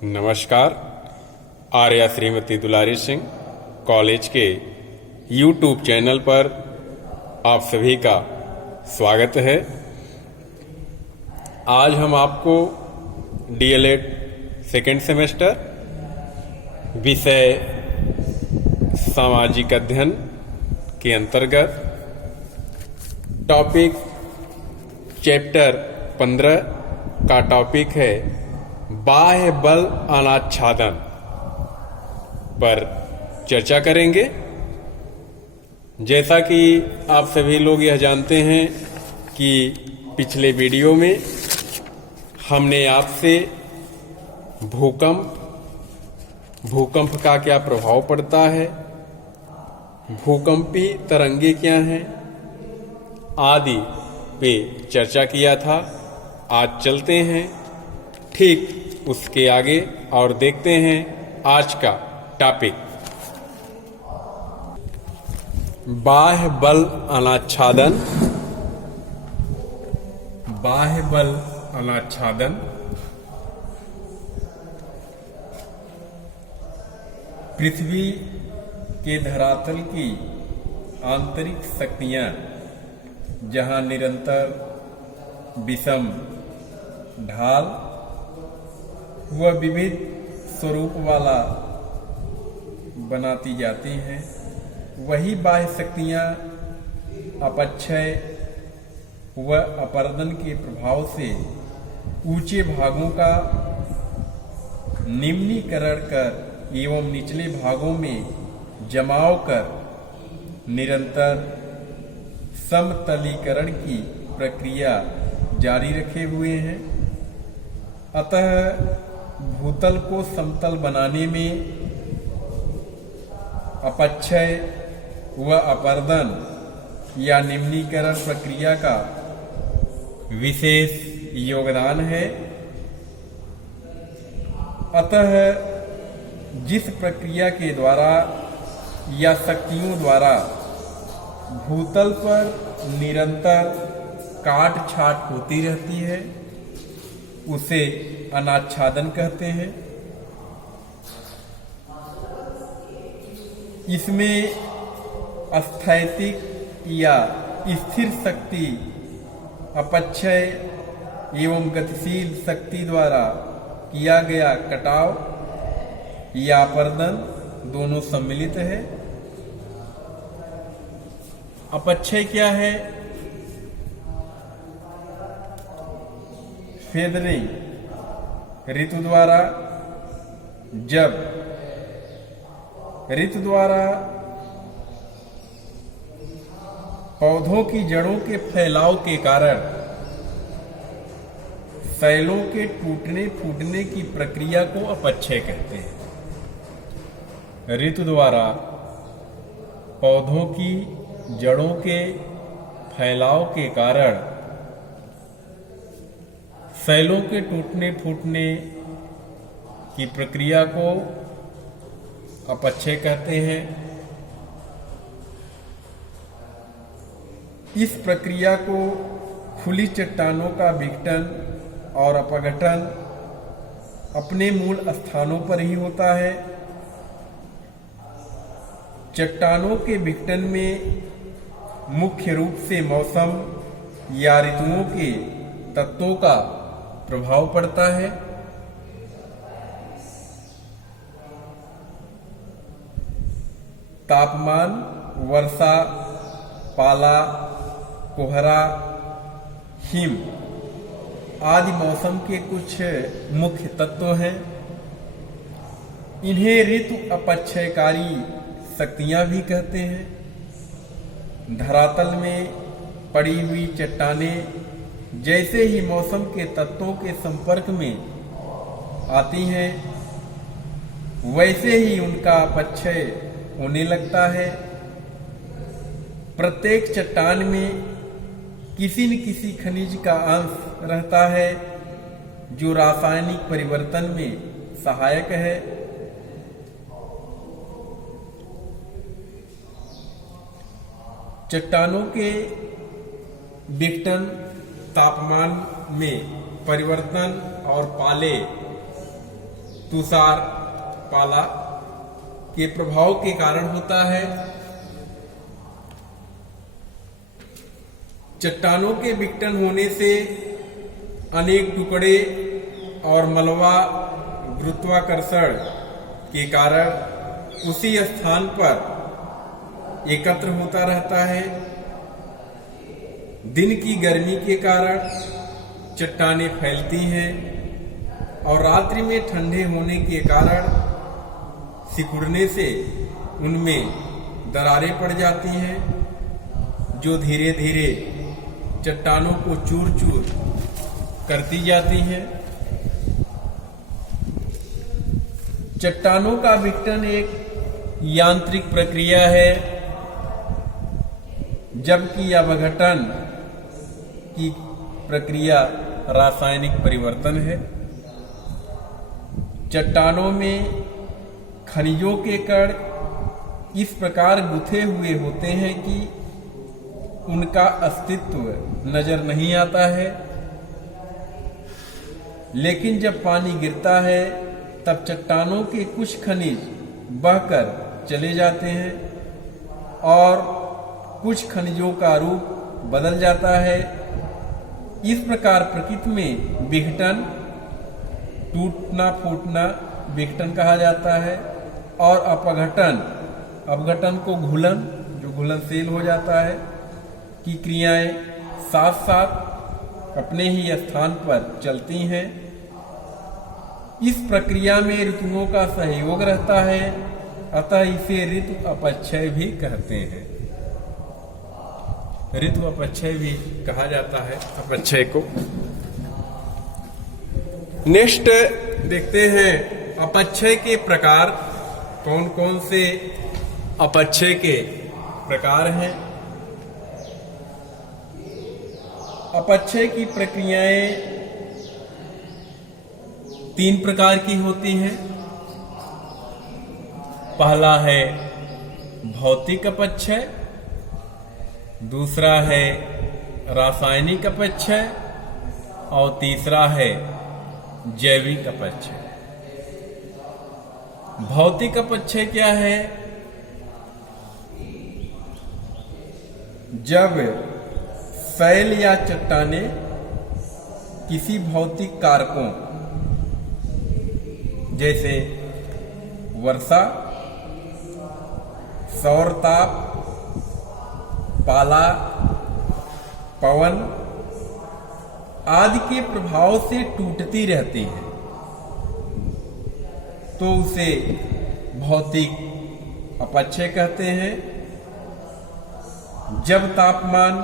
नमस्कार। आर्या श्रीमती दुलारी सिंह कॉलेज के YouTube channel पर आप सभी का स्वागत है। आज हम आपको DLED सेकेंड सेमेस्टर विषय सामाजिक अध्ययन के अंतर्गत टॉपिक चैप्टर 15 का टॉपिक है बाह्य बल अनाच्छादन पर चर्चा करेंगे। जैसा कि आप सभी लोग यह जानते हैं कि पिछले वीडियो में हमने आपसे भूकंप का क्या प्रभाव पड़ता है, भूकंपीय तरंगे क्या हैं आदि पे चर्चा किया था। आज चलते हैं ठीक उसके आगे और देखते हैं आज का टॉपिक बाह्य बल अनाच्छादन। बाह्य बल अनाच्छादन पृथ्वी के धरातल की आंतरिक शक्तियां जहां निरंतर विषम ढाल व विविध स्वरूप वाला बनाती जाती हैं, वही बाह्य शक्तियां अपक्षय व अपर्दन के प्रभाव से ऊंचे भागों का निम्नीकरण कर एवं निचले भागों में जमाव कर निरंतर समतलीकरण की प्रक्रिया जारी रखे हुए हैं। अतः भूतल को समतल बनाने में अपक्षय व अपर्दन या निम्नीकरण प्रक्रिया का विशेष योगदान है। अतः जिस प्रक्रिया के द्वारा या शक्तियों द्वारा भूतल पर निरंतर काट छाट होती रहती है उसे अनाच्छादन कहते हैं। इसमें स्थैतिक या स्थिर शक्ति अपक्षय एवं गतिशील शक्ति द्वारा किया गया कटाव या अपर्दन दोनों सम्मिलित है। अपक्षय क्या है? फेदरिंग ऋतु द्वारा, जब ऋतु द्वारा पौधों की जड़ों के फैलाव के कारण शैलों के टूटने फूटने की प्रक्रिया को अपक्षय कहते हैं। ऋतु द्वारा पौधों की जड़ों के फैलाव के कारण शैलों के टूटने फूटने की प्रक्रिया को अपक्षय कहते हैं। इस प्रक्रिया को खुली चट्टानों का विघटन और अपघटन अपने मूल स्थानों पर ही होता है। चट्टानों के विघटन में मुख्य रूप से मौसम या ऋतुओं के तत्वों का प्रभाव पड़ता है। तापमान, वर्षा, पाला, कोहरा, हिम आदि मौसम के कुछ मुख्य तत्व हैं। इन्हें ऋतु अपक्षयकारी शक्तियां भी कहते हैं। धरातल में पड़ी हुई चट्टानें जैसे ही मौसम के तत्वों के संपर्क में आती हैं वैसे ही उनका अपक्षय होने लगता है। प्रत्येक चट्टान में किसी न किसी खनिज का अंश रहता है जो रासायनिक परिवर्तन में सहायक है। चट्टानों के विघटन, तापमान में परिवर्तन और पाले तुषार पाला के प्रभाव के कारण होता है। चट्टानों के विघटन होने से अनेक टुकड़े और मलबा गुरुत्वाकर्षण के कारण उसी स्थान पर एकत्र होता रहता है। दिन की गर्मी के कारण चट्टानें फैलती हैं और रात्रि में ठंडे होने के कारण सिकुड़ने से उनमें दरारें पड़ जाती हैं, जो धीरे धीरे चट्टानों को चूर चूर करती जाती हैं। चट्टानों का विघटन एक यांत्रिक प्रक्रिया है, जबकि अपघटन की प्रक्रिया रासायनिक परिवर्तन है। चट्टानों में खनिजों के कण इस प्रकार गुथे हुए होते हैं कि उनका अस्तित्व नजर नहीं आता है, लेकिन जब पानी गिरता है तब चट्टानों के कुछ खनिज बहकर चले जाते हैं और कुछ खनिजों का रूप बदल जाता है। इस प्रकार प्रकृति में विघटन, टूटना फूटना विघटन कहा जाता है, और अपघटन को घुलन, जो घुलनशील हो जाता है, की क्रियाएं साथ साथ अपने ही स्थान पर चलती हैं। इस प्रक्रिया में ऋतुओं का सहयोग रहता है, अतः इसे ऋतु अपक्षय भी कहते हैं। ऋतु अपक्षय भी कहा जाता है अपक्षय को। नेक्स्ट देखते हैं अपक्षय के प्रकार, कौन कौन से अपक्षय के प्रकार हैं। अपक्षय की प्रक्रियाएं 3 प्रकार की होती हैं। पहला है भौतिक अपक्षय, दूसरा है रासायनिक अपक्षय और तीसरा है जैविक अपक्षय। भौतिक अपक्षय क्या है? जब शैल या चट्टानें किसी भौतिक कारकों जैसे वर्षा, सौर ताप, पाला, पवन आदि के प्रभाव से टूटती रहती हैं, तो उसे भौतिक अपक्षय कहते हैं। जब तापमान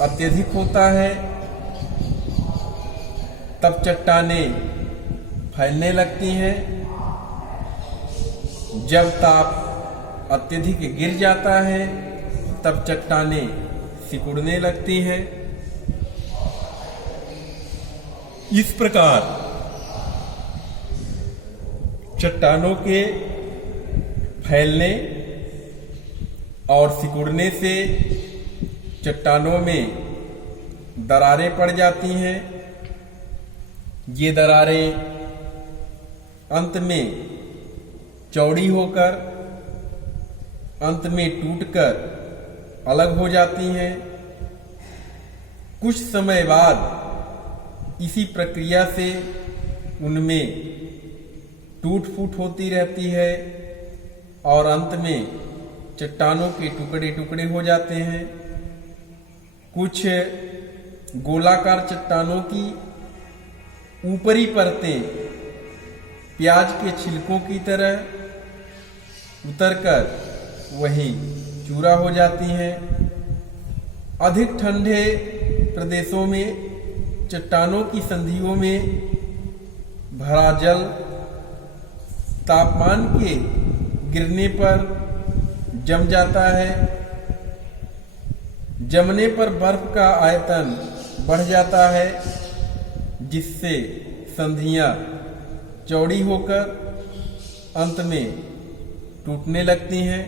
अत्यधिक होता है तब चट्टानें फैलने लगती हैं। जब ताप अत्यधिक गिर जाता है तब चट्टानें सिकुड़ने लगती हैं। इस प्रकार चट्टानों के फैलने और सिकुड़ने से चट्टानों में दरारें पड़ जाती हैं। ये दरारें अंत में चौड़ी होकर अंत में टूटकर अलग हो जाती हैं। कुछ समय बाद इसी प्रक्रिया से उनमें टूट फूट होती रहती है और अंत में चट्टानों के टुकड़े टुकड़े हो जाते हैं। कुछ गोलाकार चट्टानों की ऊपरी परतें प्याज के छिलकों की तरह उतरकर वहीं चूरा हो जाती हैं। अधिक ठंडे प्रदेशों में चट्टानों की संधियों में भरा जल तापमान के गिरने पर जम जाता है। जमने पर बर्फ का आयतन बढ़ जाता है, जिससे संधियां चौड़ी होकर अंत में टूटने लगती हैं।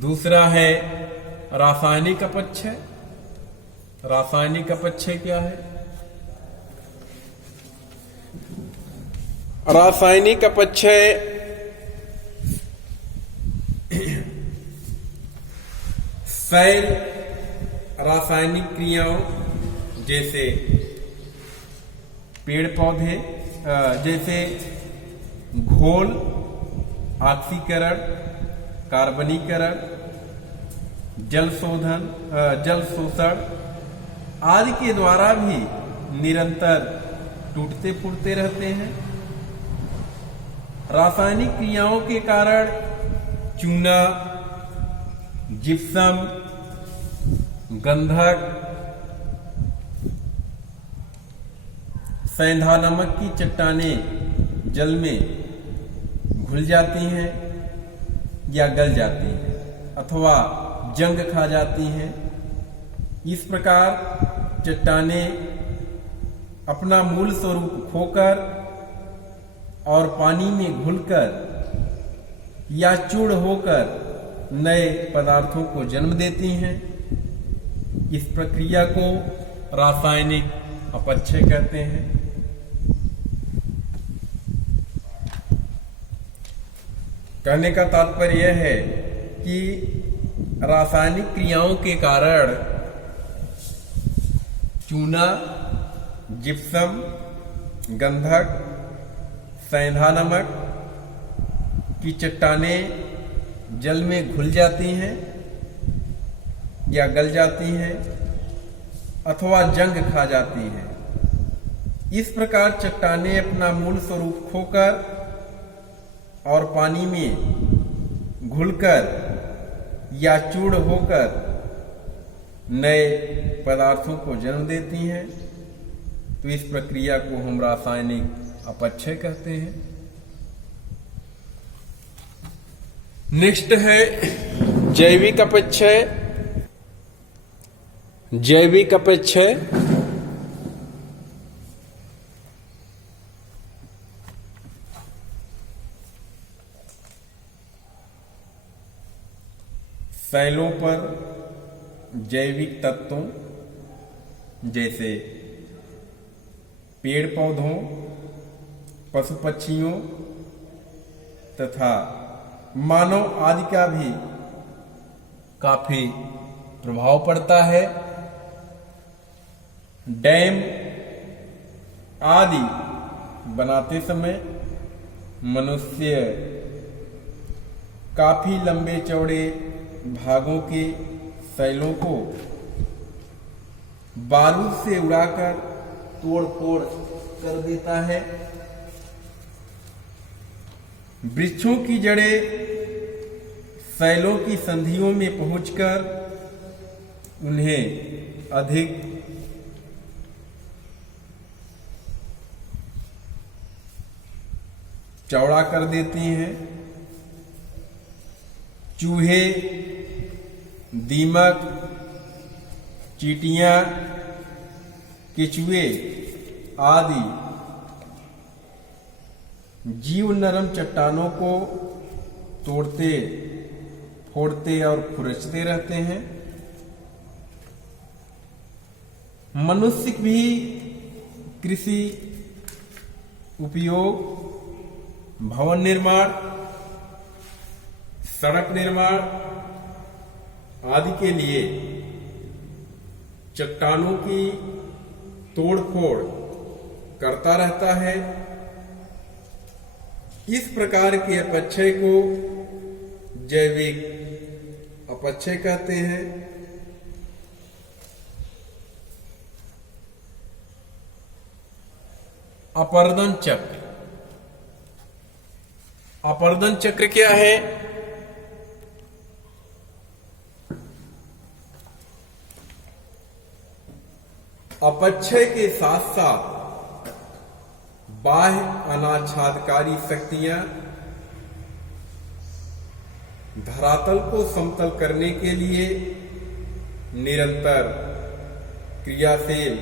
दूसरा है रासायनिक अपक्षय। रासायनिक अपक्षय क्या है? रासायनिक अपक्षय शैल रासायनिक क्रियाओं जैसे पेड़ पौधे, जैसे घोल, ऑक्सीकरण, कार्बनीकरण, जल शोषण आदि के द्वारा भी निरंतर टूटते फूटते रहते हैं। रासायनिक क्रियाओं के कारण चूना, जिप्सम, गंधक, सेंधा नमक की चट्टानें जल में घुल जाती हैं या गल जाती हैं अथवा जंग खा जाती हैं। इस प्रकार चट्टानें अपना मूल स्वरूप खोकर और पानी में घुलकर या चूर्ण होकर नए पदार्थों को जन्म देती हैं। इस प्रक्रिया को रासायनिक अपक्षय कहते हैं। कहने का तात्पर्य यह है कि रासायनिक क्रियाओं के कारण चूना, जिप्सम, गंधक, सेंधा नमक की चट्टानें जल में घुल जाती हैं या गल जाती हैं अथवा जंग खा जाती हैं। इस प्रकार चट्टानें अपना मूल स्वरूप खोकर और पानी में घुलकर या चूर्ण होकर नए पदार्थों को जन्म देती हैं। तो इस प्रक्रिया को हम रासायनिक अपक्षय कहते हैं। नेक्स्ट है जैविक अपक्षय। जैविक अपक्षय शैलों पर जैविक तत्वों जैसे पेड़ पौधों, पशु पक्षियों तथा मानव आदि का भी काफी प्रभाव पड़ता है। डैम आदि बनाते समय मनुष्य काफी लंबे चौड़े भागों के शैलों को बारूद से उड़ाकर तोड़ फोड़ कर देता है। वृक्षों की जड़ें शैलों की संधियों में पहुंचकर उन्हें अधिक चौड़ा कर देती हैं। चूहे, दीमक, चींटियां, केचुए आदि जीव नरम चट्टानों को तोड़ते फोड़ते और खुरचते रहते हैं। मनुष्य भी कृषि उपयोग, भवन निर्माण, सड़क निर्माण आदि के लिए चट्टानों की तोड़ फोड़ करता रहता है। इस प्रकार के अपक्षय को जैविक अपक्षय कहते हैं। अपरदन चक्र। अपरदन चक्र क्या है? अपक्षय के साथ साथ बाह्य अनाच्छादकारी शक्तियां धरातल को समतल करने के लिए निरंतर क्रियाशील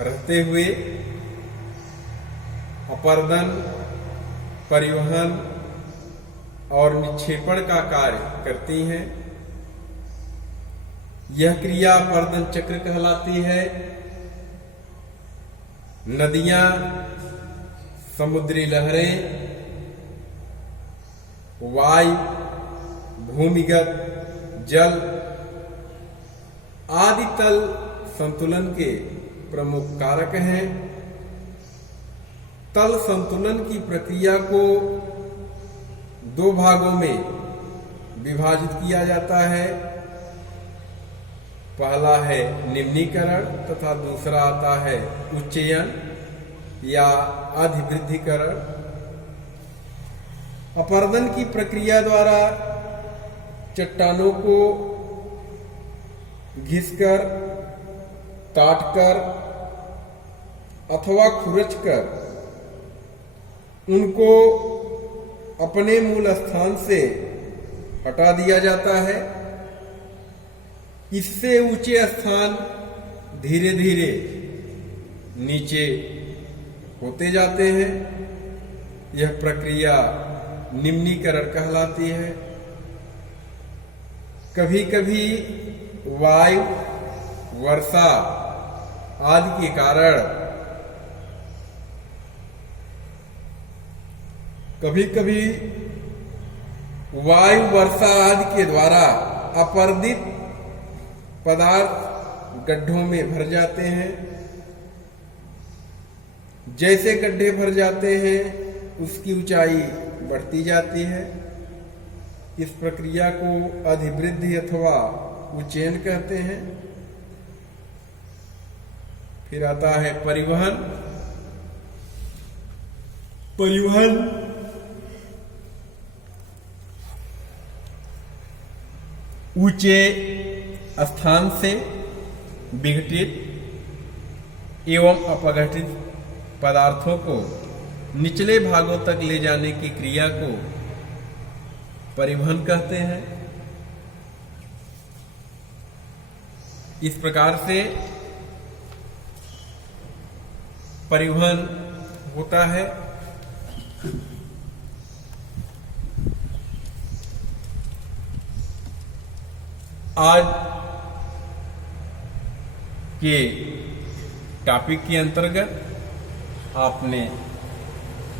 रहते हुए अपरदन, परिवहन और निक्षेपण का कार्य करती हैं। यह क्रिया अपरदन चक्र कहलाती है। नदियां, समुद्री लहरें, वायु, भूमिगत जल आदि तल संतुलन के प्रमुख कारक हैं। तल संतुलन की प्रक्रिया को दो भागों में विभाजित किया जाता है। पहला है निम्नीकरण तथा दूसरा आता है उच्चयन या अधिवृद्धिकरण। अपर्दन की प्रक्रिया द्वारा चट्टानों को घिसकर, काटकर अथवा खुरचकर उनको अपने मूल स्थान से हटा दिया जाता है। इससे ऊंचे स्थान धीरे धीरे नीचे होते जाते हैं। यह प्रक्रिया निम्नीकरण कहलाती है। कभी कभी वायु, वर्षा आदि के कारण वायु, वर्षा आदि के द्वारा अपर्दित पदार्थ गड्ढों में भर जाते हैं। जैसे गड्ढे भर जाते हैं उसकी ऊंचाई बढ़ती जाती है। इस प्रक्रिया को अधिवृद्धि अथवा उच्चयन कहते हैं। फिर आता है परिवहन। ऊंचे स्थान से विघटित एवं अपघटित पदार्थों को निचले भागों तक ले जाने की क्रिया को परिवहन कहते हैं। इस प्रकार से परिवहन होता है। आज के टॉपिक के अंतर्गत आपने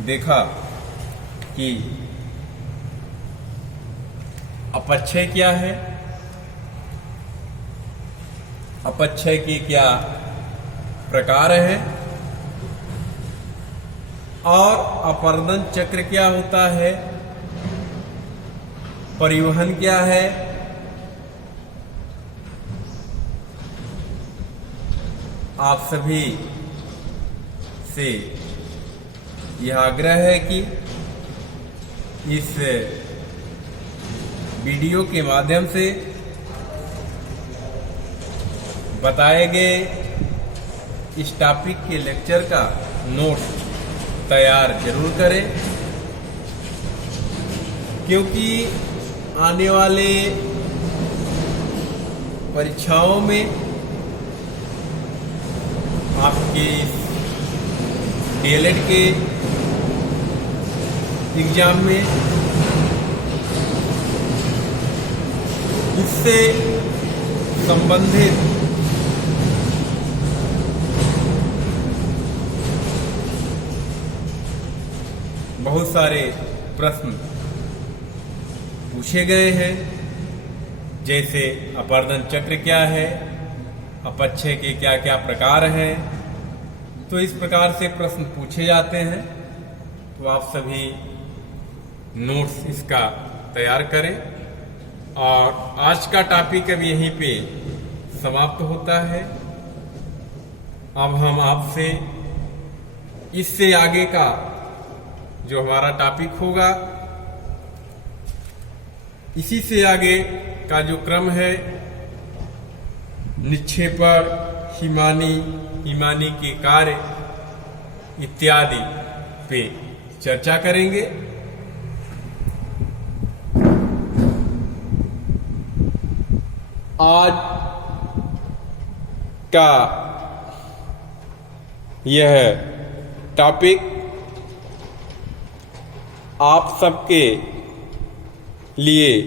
देखा कि अपक्षय क्या है, अपक्षय के क्या प्रकार हैं और अपर्दन चक्र क्या होता है, परिवहन क्या है। आप सभी से यह आग्रह है कि इस वीडियो के माध्यम से बताए गए इस टॉपिक के लेक्चर का नोट तैयार जरूर करें, क्योंकि आने वाले परीक्षाओं में आपके डीएलएड के एग्जाम में इससे संबंधित बहुत सारे प्रश्न पूछे गए हैं। जैसे अपर्दन चक्र क्या है, अपक्षय के क्या क्या प्रकार हैं, तो इस प्रकार से प्रश्न पूछे जाते हैं। तो आप सभी नोट्स इसका तैयार करें। और आज का टॉपिक अब यहीं पे समाप्त होता है। अब हम आपसे इससे आगे का जो हमारा टॉपिक होगा, इसी से आगे का जो क्रम है, निक्षेपण, हिमानी के कार्य इत्यादि पे चर्चा करेंगे। आज का यह टॉपिक आप सबके लिए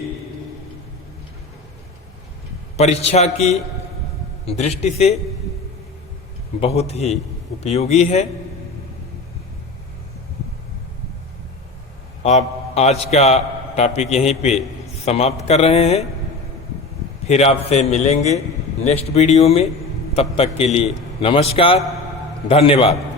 परीक्षा की दृष्टि से बहुत ही उपयोगी है। आप आज का टॉपिक यहीं पे समाप्त कर रहे हैं। फिर आपसे मिलेंगे नेक्स्ट वीडियो में। तब तक के लिए नमस्कार, धन्यवाद।